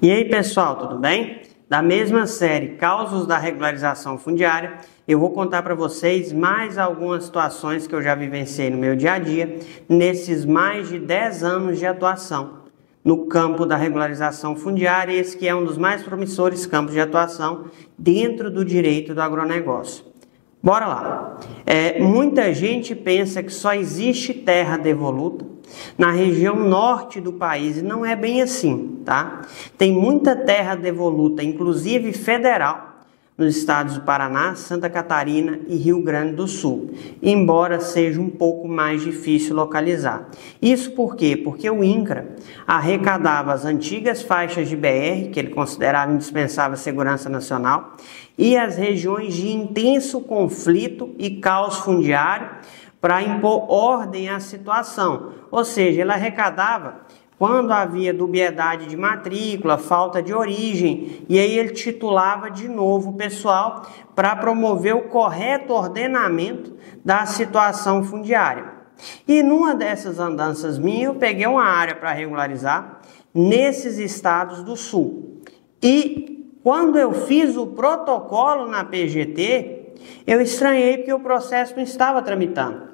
E aí, pessoal, tudo bem? Da mesma série Causos da Regularização Fundiária, eu vou contar para vocês mais algumas situações que eu já vivenciei no meu dia a dia, nesses mais de 10 anos de atuação no campo da regularização fundiária, esse que é um dos mais promissores campos de atuação dentro do direito do agronegócio. Bora lá! Muita gente pensa que só existe terra devoluta na região norte do país, e não é bem assim, tá? Tem muita terra devoluta, inclusive federal, nos estados do Paraná, Santa Catarina e Rio Grande do Sul, embora seja um pouco mais difícil localizar. Isso por quê? Porque o INCRA arrecadava as antigas faixas de BR, que ele considerava indispensável à segurança nacional, e as regiões de intenso conflito e caos fundiário para impor ordem à situação. Ou seja, ele arrecadava quando havia dubiedade de matrícula, falta de origem, e aí ele titulava de novo o pessoal para promover o correto ordenamento da situação fundiária. E numa dessas andanças minhas, eu peguei uma área para regularizar nesses estados do Sul. E quando eu fiz o protocolo na PGT, eu estranhei porque o processo não estava tramitando.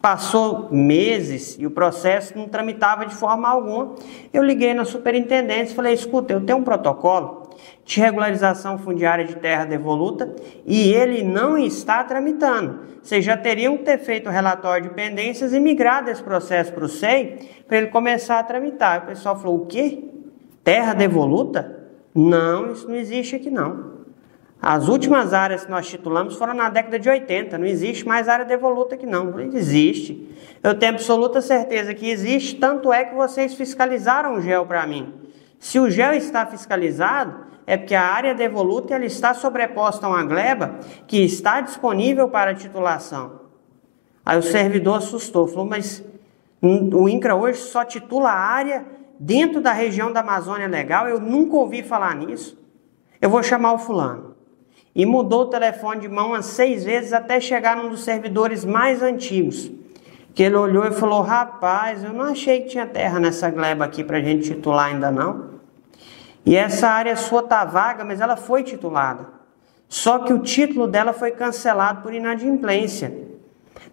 Passou meses e o processo não tramitava de forma alguma. Eu liguei na superintendência e falei, escuta, eu tenho um protocolo de regularização fundiária de terra devoluta e ele não está tramitando. Vocês já teriam que ter feito o relatório de pendências e migrado esse processo para o SEI para ele começar a tramitar. O pessoal falou, o quê? Terra devoluta? Não, isso não existe aqui não. As últimas áreas que nós titulamos foram na década de 80, não existe mais área devoluta aqui não. Existe. Eu tenho absoluta certeza que existe, tanto é que vocês fiscalizaram o GEL para mim. Se o GEL está fiscalizado, é porque a área devoluta ela está sobreposta a uma gleba que está disponível para titulação. Aí o servidor assustou, falou, mas o INCRA hoje só titula a área dentro da região da Amazônia Legal, eu nunca ouvi falar nisso. Eu vou chamar o fulano. E mudou o telefone de mão umas 6 vezes até chegar num dos servidores mais antigos. Que ele olhou e falou, rapaz, eu não achei que tinha terra nessa gleba aqui para a gente titular ainda não. E essa área sua tá vaga, mas ela foi titulada. Só que o título dela foi cancelado por inadimplência.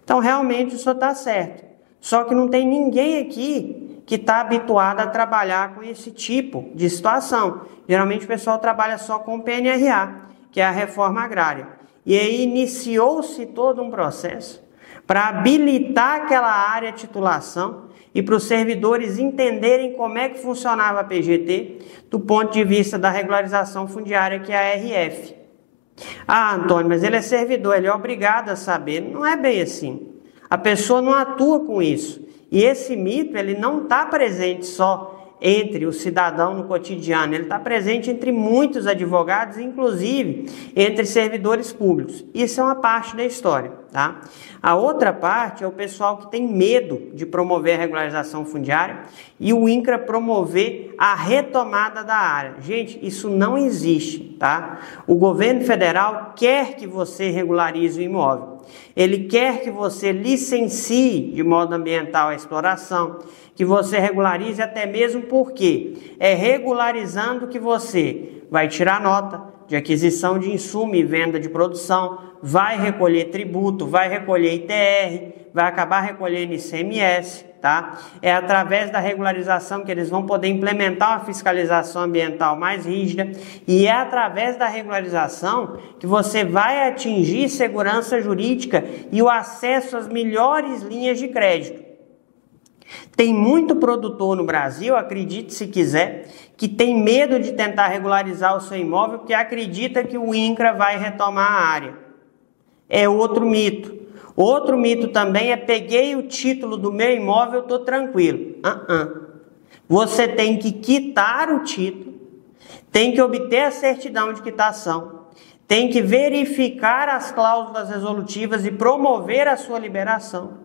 Então realmente o senhor está certo. Só que não tem ninguém aqui que está habituado a trabalhar com esse tipo de situação. Geralmente o pessoal trabalha só com o PNRA, que é a reforma agrária. E aí iniciou-se todo um processo para habilitar aquela área de titulação e para os servidores entenderem como é que funcionava a PGT do ponto de vista da regularização fundiária, que é a RF. Ah, Antônio, mas ele é servidor, ele é obrigado a saber. Não é bem assim. A pessoa não atua com isso. E esse mito, ele não está presente só entre o cidadão no cotidiano, ele está presente entre muitos advogados, inclusive entre servidores públicos. Isso é uma parte da história, tá? A outra parte é o pessoal que tem medo de promover a regularização fundiária e o INCRA promover a retomada da área. Gente, isso não existe, tá? O governo federal quer que você regularize o imóvel. Ele quer que você licencie de modo ambiental a exploração, que você regularize até mesmo porque é regularizando que você vai tirar nota de aquisição de insumo e venda de produção, vai recolher tributo, vai recolher ITR, vai acabar recolhendo ICMS, tá? É através da regularização que eles vão poder implementar uma fiscalização ambiental mais rígida e é através da regularização que você vai atingir segurança jurídica e o acesso às melhores linhas de crédito. Tem muito produtor no Brasil, acredite se quiser, que tem medo de tentar regularizar o seu imóvel porque acredita que o INCRA vai retomar a área. É outro mito. Outro mito também é peguei o título do meu imóvel, estou tranquilo. Você tem que quitar o título, tem que obter a certidão de quitação, tem que verificar as cláusulas resolutivas e promover a sua liberação.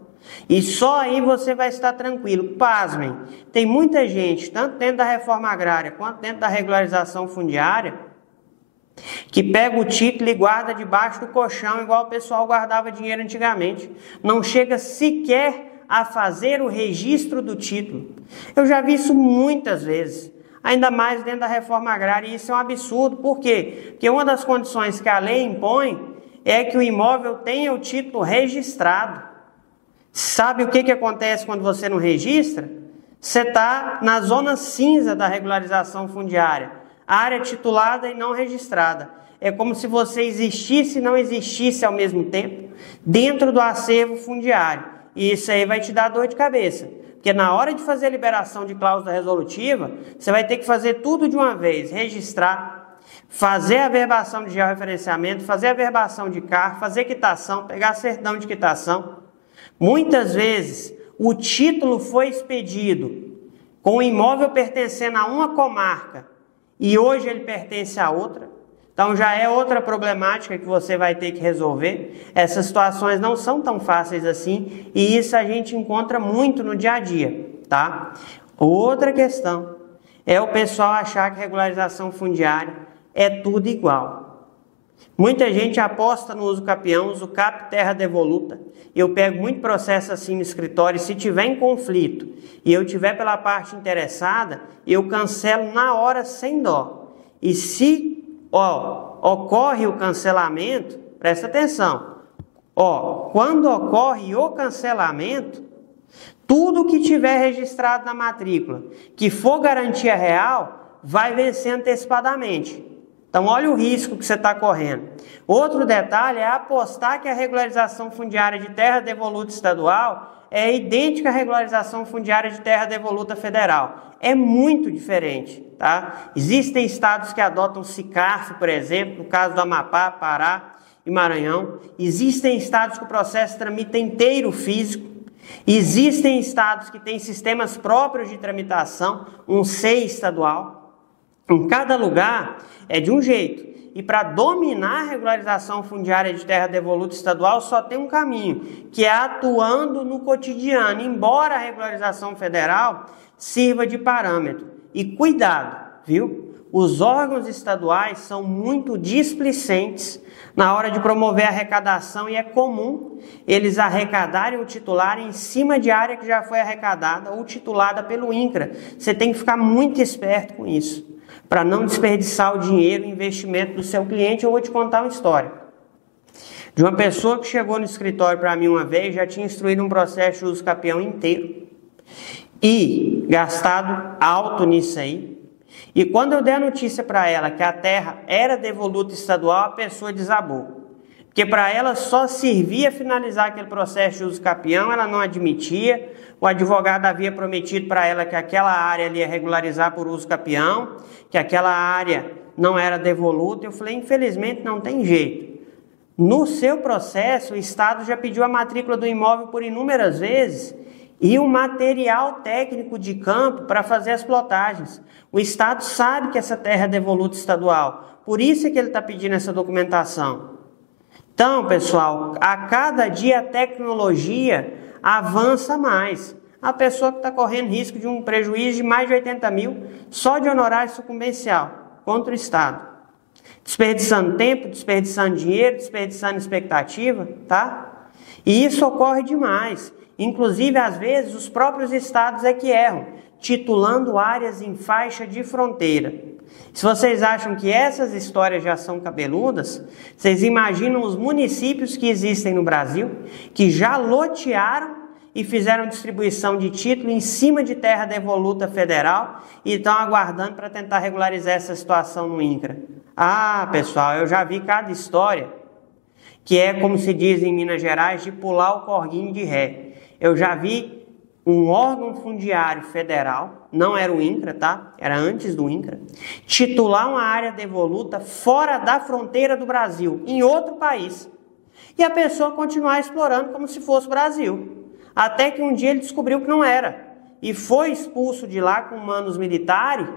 E só aí você vai estar tranquilo. Pasmem, tem muita gente, tanto dentro da reforma agrária quanto dentro da regularização fundiária, que pega o título e guarda debaixo do colchão, igual o pessoal guardava dinheiro antigamente. Não chega sequer a fazer o registro do título. Eu já vi isso muitas vezes. ainda mais dentro da reforma agrária, e isso é um absurdo. Por quê? Porque uma das condições que a lei impõe é que o imóvel tenha o título registrado. Sabe o que acontece quando você não registra? Você está na zona cinza da regularização fundiária, área titulada e não registrada. É como se você existisse e não existisse ao mesmo tempo dentro do acervo fundiário. E isso aí vai te dar dor de cabeça. Porque na hora de fazer a liberação de cláusula resolutiva, você vai ter que fazer tudo de uma vez, registrar, fazer a averbação de georreferenciamento, fazer a averbação de CAR, fazer quitação, pegar a certidão de quitação. Muitas vezes, o título foi expedido com o imóvel pertencendo a uma comarca e hoje ele pertence a outra. Então já é outra problemática que você vai ter que resolver. Essas situações não são tão fáceis assim e isso a gente encontra muito no dia a dia, tá? Outra questão é o pessoal achar que regularização fundiária é tudo igual. Muita gente aposta no uso capião, uso cap terra devoluta. Eu pego muito processo assim no escritório, se tiver em conflito e eu tiver pela parte interessada, eu cancelo na hora sem dó. E se ocorre o cancelamento, presta atenção, quando ocorre o cancelamento, tudo que tiver registrado na matrícula, que for garantia real, vai vencer antecipadamente. Então, olha o risco que você está correndo. Outro detalhe é apostar que a regularização fundiária de terra devoluta estadual é idêntica à regularização fundiária de terra devoluta federal. É muito diferente, tá? Existem estados que adotam SICARF, por exemplo, no caso do Amapá, Pará e Maranhão. Existem estados que o processo tramita inteiro físico. Existem estados que têm sistemas próprios de tramitação, um SEI estadual. Em cada lugar é de um jeito. E para dominar a regularização fundiária de terra devoluta estadual só tem um caminho, que é atuando no cotidiano, embora a regularização federal sirva de parâmetro. E cuidado, viu? Os órgãos estaduais são muito displicentes na hora de promover a arrecadação e é comum eles arrecadarem o titular em cima de área que já foi arrecadada ou titulada pelo INCRA. Você tem que ficar muito esperto com isso, para não desperdiçar o dinheiro e investimento do seu cliente. Eu vou te contar uma história de uma pessoa que chegou no escritório para mim uma vez, já tinha instruído um processo de uso capião inteiro e gastado alto nisso aí. E quando eu dei a notícia para ela que a terra era devoluta estadual, a pessoa desabou. Porque para ela só servia finalizar aquele processo de uso capião, ela não admitia. O advogado havia prometido para ela que aquela área ali ia regularizar por uso capião, que aquela área não era devoluta. Eu falei, infelizmente não tem jeito. No seu processo, o Estado já pediu a matrícula do imóvel por inúmeras vezes e o material técnico de campo para fazer as plotagens. O Estado sabe que essa terra é devoluta estadual, por isso é que ele está pedindo essa documentação. Então, pessoal, a cada dia a tecnologia avança mais. A pessoa que está correndo risco de um prejuízo de mais de 80 mil só de honorário sucumbencial contra o Estado. Desperdiçando tempo, desperdiçando dinheiro, desperdiçando expectativa, tá? E isso ocorre demais. Inclusive, às vezes, os próprios estados é que erram, titulando áreas em faixa de fronteira. Se vocês acham que essas histórias já são cabeludas, vocês imaginam os municípios que existem no Brasil, que já lotearam e fizeram distribuição de título em cima de terra devoluta federal e estão aguardando para tentar regularizar essa situação no INCRA. Ah, pessoal, eu já vi cada história que é, como se diz em Minas Gerais, de pular o corguinho de ré. Eu já vi um órgão fundiário federal, não era o INCRA, tá? Era antes do INCRA, titular uma área devoluta fora da fronteira do Brasil, em outro país. E a pessoa continuar explorando como se fosse Brasil. Até que um dia ele descobriu que não era. E foi expulso de lá com mandos militares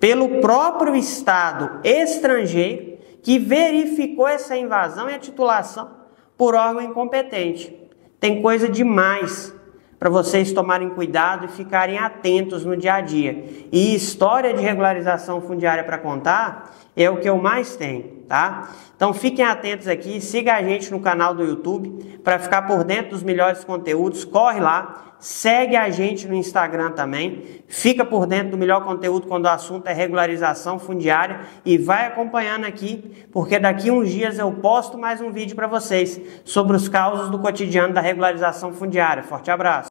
pelo próprio Estado estrangeiro que verificou essa invasão e a titulação por órgão incompetente. Tem coisa demais para vocês tomarem cuidado e ficarem atentos no dia a dia. E história de regularização fundiária para contar é o que eu mais tenho, tá? Então fiquem atentos aqui, siga a gente no canal do YouTube para ficar por dentro dos melhores conteúdos. Corre lá, segue a gente no Instagram também, fica por dentro do melhor conteúdo quando o assunto é regularização fundiária e vai acompanhando aqui, porque daqui uns dias eu posto mais um vídeo para vocês sobre os causos do cotidiano da regularização fundiária. Forte abraço!